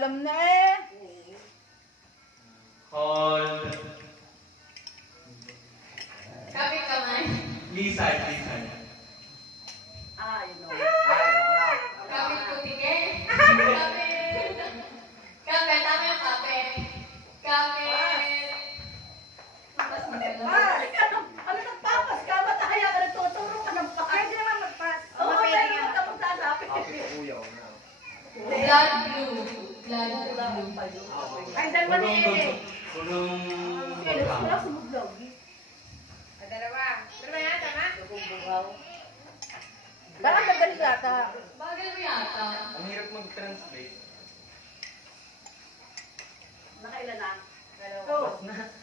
alam na eh. Hold. Kapit kamay. Lizard, lizard. Ah, you know. Kapit kutigay. Kapit. Kapit. Tama yung kapit. Kapit. Tapos maganda. Ano nagpapas ka? Ba't kaya ka nagtuturo ka ng pakas? Pwede naman magpas. Oo, pwede naman ka magsasabi. Blood blue. Blood blue. Ay, dalawa na eh. Kulong. Wala sumuglaw. Dalawa. Dalawa yan, tama? Bugaw. Bakit magaling yata? Bagal mo yata. Ang hirap mag-translate. Nakailan na?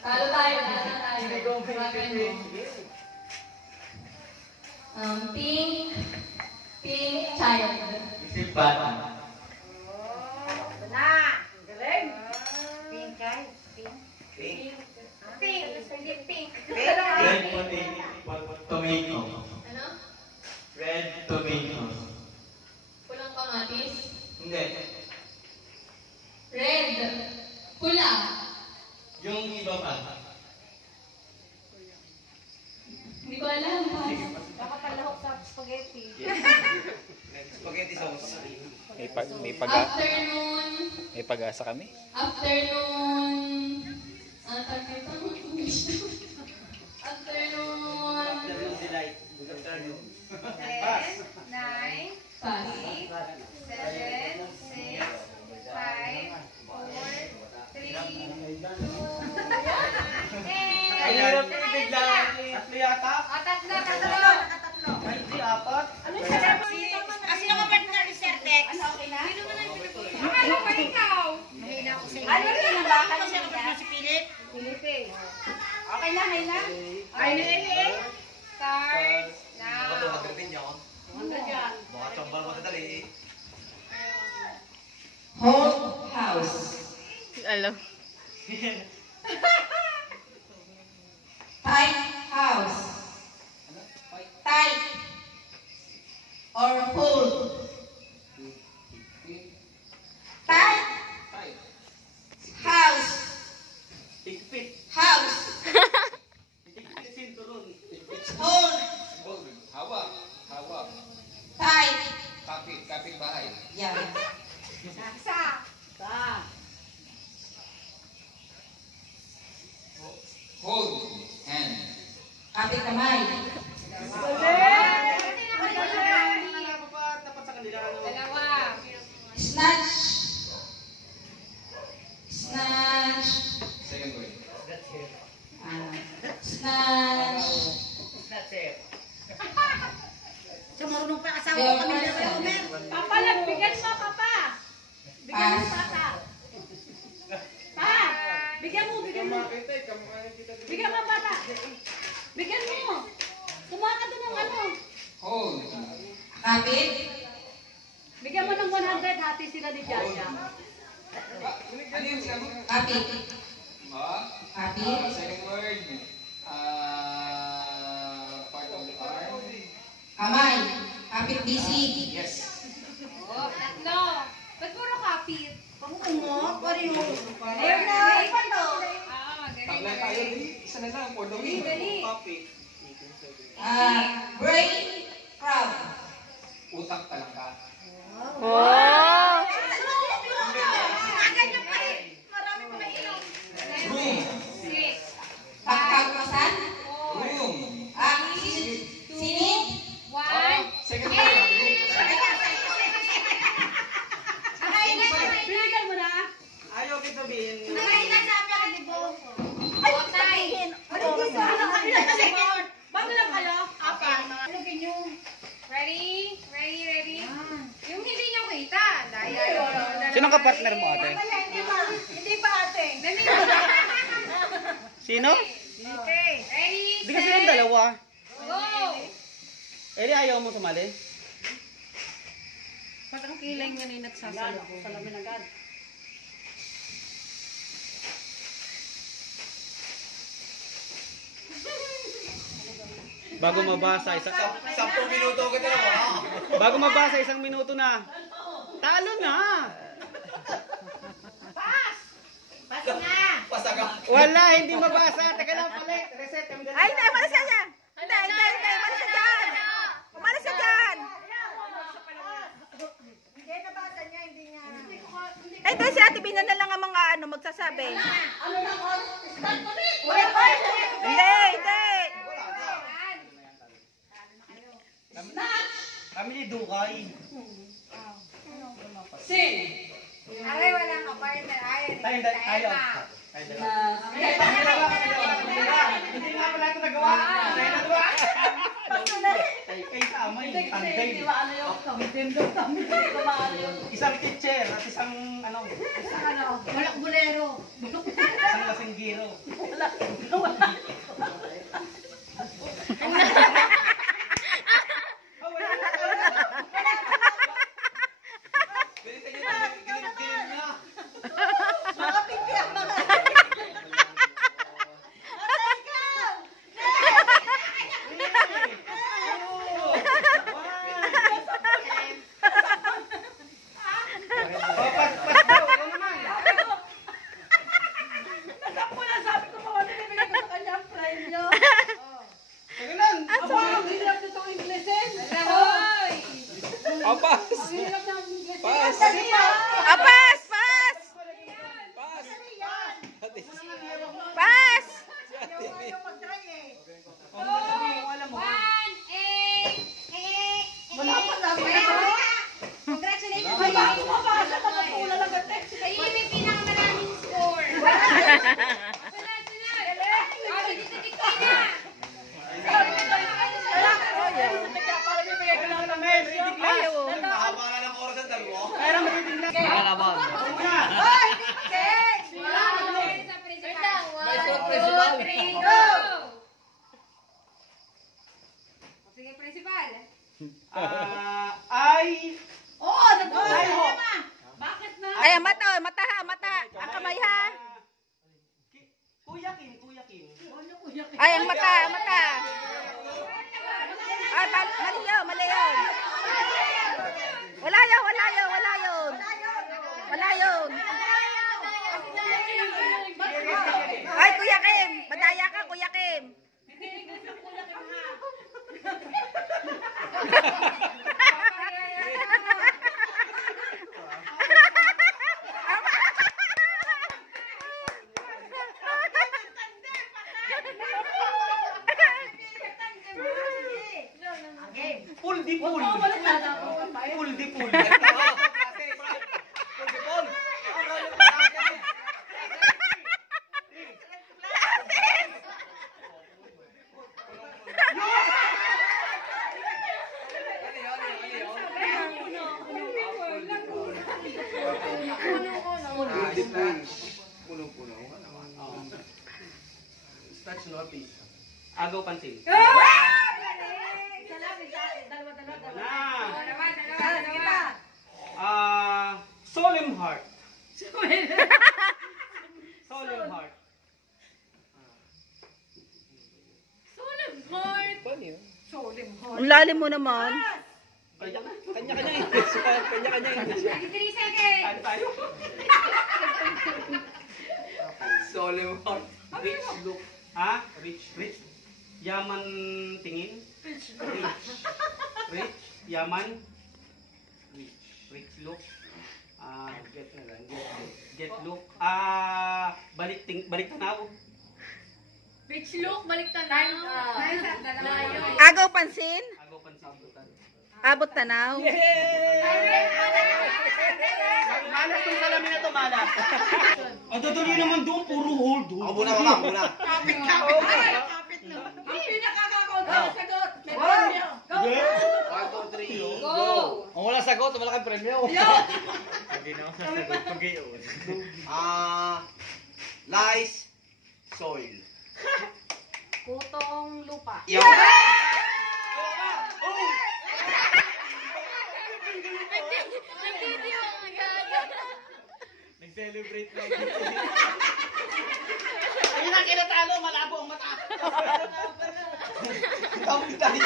Talo tayo. Pink. Pink child. Isip bata. Ito na. Galing. Pink guy. Pink. Pink. Pink. Hindi pink. Red tomato. Ano? Red tomato. Pulang kamatis. Hindi. Red. Pula. Yung iba pa. Hindi ko alam. Baka palahok sa spaghetti. Spaghetti sauce. Afternoon. May pag-asa kami. Afternoon. Ano tawag dito? Afternoon. Delight. Good afternoon. 10, 9, 8, 7, 6, 5, 4, 3, 2, 1. Ay, hirap na bigla. Tatlo yata. Tatlo. Ay, hindi, apat. Ano yung sabi mo? Sino ka partner ni Sir Tex? Ano, okay na? Ano ba ikaw? Ano yung nabakal siya kapag si Philip? Philip eh. Okay na, hay na? Ay na eh. Start now. Ano dyan? Baka chambal matadali. Whole house. Alam. Type house. Type. Or whole. Type. House. Tikpit. House. Tikpit sinturon. Whole. Hawa. Hawa. Type. Kapit. Kapit bahay. Yan. Sa. Hold. Hand. Kapit kamay. Dalawa. Snatch. Snatch. Second word. Snatch. So, marunong pa asawa ko kami na kayo, Mer. Papa, bigyan mo, Papa. Bigyan mo, Papa. Pa, bigyan mo. Bigyan mo, Papa. Bigyan mo. Kumuha ka doon ng ano. Hold. Kapit. Bigyan mo ng 100, hati sila ni Jaja. Ano yung sabi? Kapit. Ha? Kapit. Second word. Part of the arm. Kamay. Kapit bisig. Yes. Tatlo. Ba't puro kapit? Pamungo, pareho. Ayun na. Taglay tayo. Isa na lang. Polo. Kapit. Brain. Crab. Utak talangka. Wow! Room. Pagkagpasan. Room. Sinit. Second word. Bibigyan mo na. Ayaw kita sabihin. Ay, sabihin. Ano gusto? Ano kami na kasi? Bago lang kayo? Apat. Ano kinyo? Ready? Yung hindi nyo kita. Sinong ka-partner mo, ate? Hindi pa ate. Sino? Okay. Ready? Hindi kasi yung dalawa. Go! Eri, ayaw mo sumali? Pag ang kilay nga nila sasalubong. Salamin agad. Bago mabasa, 10 minuto kita na ba? bago mabasa, 1 minuto na. Talo na! Wala, hindi mabasa. Teka lang, palit. Reset. Ay, hindi, umalis ka dyan. Hindi, umalis ka dyan. Umalis ka dyan. Eh, hindi, si Ate Bina na lang ang mga magsasabi. Hindi. Kami ni Dukay. Ay, walang ka-partner. Ay, Tayo. Hindi nga pala ito nagawa. Tayo na duwa. Kay sa amay. Tantay. Isang teacher at isang Walang bulero. isang lasinggero. Ay, mata. Ang kamay ha. Kuya Kim. Ay, ang mata. Ay, mali yun. Wala yun. Ay, Kuya Kim. Madaya ka, Kuya Kim. Agaw pansin. Solemn heart. Ang lalim mo naman. Kanya-kanya English. 3 seconds. Ano tayo? Solemn heart. Rich look. Ha? Rich. Yaman tingin. Rich. Yaman. Rich look. Get look. Balik tanaw. Rich look, balik tanaw. Agaw pansin. Agaw pansin. Abot tanaw. Malas yung salamin na to, malas. Ang dadali naman doon, puro hold. Ako muna. Kapit no. Ang pinakakakaunti na sagot. May premyo. Go! 1, 2, 3, Go! Kung wala sagot, wala kang premyo. Lies, soil. Kutong lupa. Nag-celebrate lang. Ayun ang kinatalo, malabo ang mata. Tapos tayo.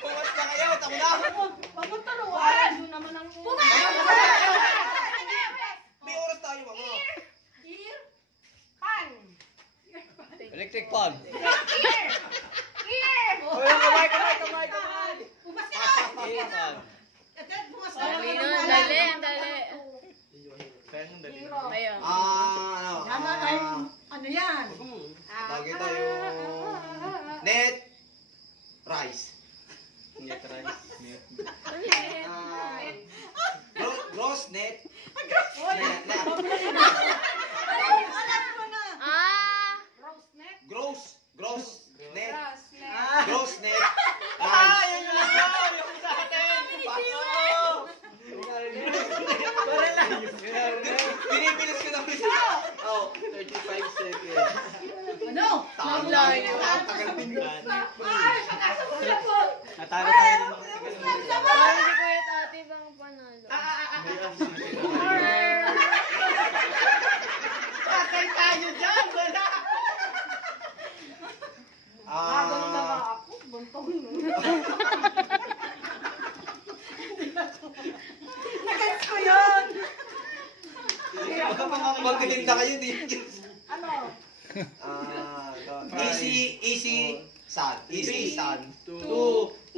Pumas na kayo, tamo na. Pagpuntaruan. Naman ang May oras tayo, mama. One. Kamay. Pumas ka na! One. Ate, pumas ka na! Dali, ang dali. Ayun. Ano yan? Lagi tayo. Net. Rice. Net rice. Net. Gross net. Gross net. Gross net. Yun yung lang yun! Yung sa atin! Pinipilis ko na bisa. Oh, 35 seconds. Ano? Layo. Natalo tayo ng Hindi ko yung ate bang panalo. Patay tayo dyan! Wala! Nagets ko yun! Magtitinda kayo dito. Ano? Easy sun. Easy sun. 2,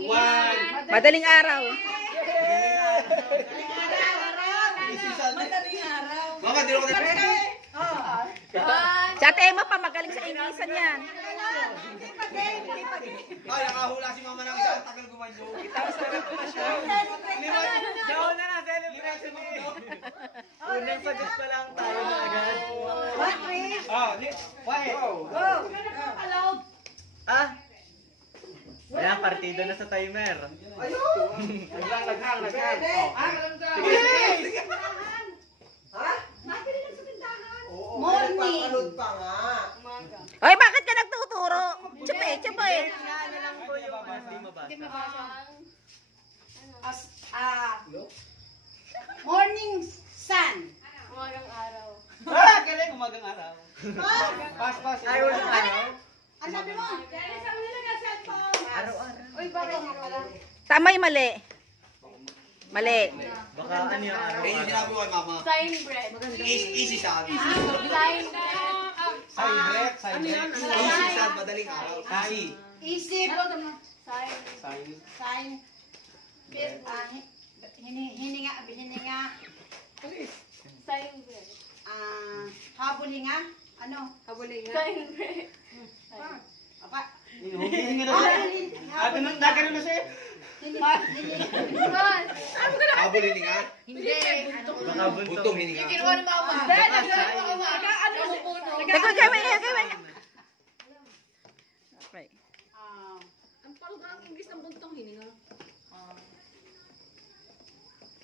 1. Madaling araw. Madaling araw. Mama, di ako na. Si Ate Emma pa, magaling sa Inglesan yan. Hindi pa game. Ay, nakahula si mama ng isang tagal gumanyo. Down na na, celebrate mo. Unang sagot pa lang tayo na agad. What, Chris? Why? Allowed. Ayan, partido na sa timer. Naghang. Morning. Hoy, bakit ka nagtuturo? Chupe. Hindi mabasa. Morning sun. Umagang araw. Galing, umagang araw. Pas. Ay, walang araw. Ang sabi mo? Uy, bakit? Tama yung mali. Mali. Baka ano yung araw? Eh, yung sinabi ko kay mama. Sign bread. Easy sun. Sign Silent. Easy sun, madaling araw. Easy. Isip. Sign. Sign. Hininga. Sign bread. Habulinga. Ano? Sign bread. Apa? Humingi na siya. Nagano na siya. Habulin nga. Hindi. Baka Buntong hininga. Kinuha ni Mama. Okay. Ang palga ang English ng buntong hininga.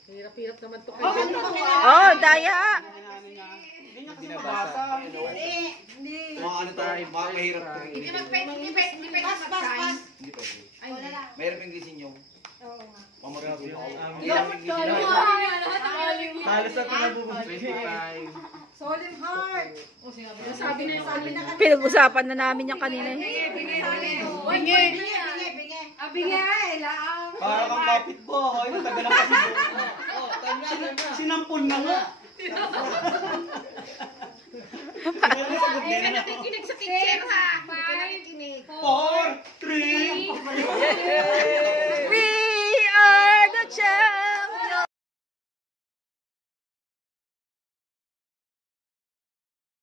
Hirap-hirap naman to. Oh, daya. Hindi niya kasi mabasa. Hindi. Mga ano tayo, mga mahirap to. Hindi pwede Pas. Hindi pwede. Wala lang. Mahirap yung gising nyo. Oo nga. Mamagay ko. Halos ako nabubunod. Solemn heart. Sabi na kasi. Pinag-usapan na namin yan kanina. Bingi. Laang. Para kang kapit po. Ay, tagal lang kasi. Sinampul na nga. Nakikinig sa teacher ha. 5, 4, 3.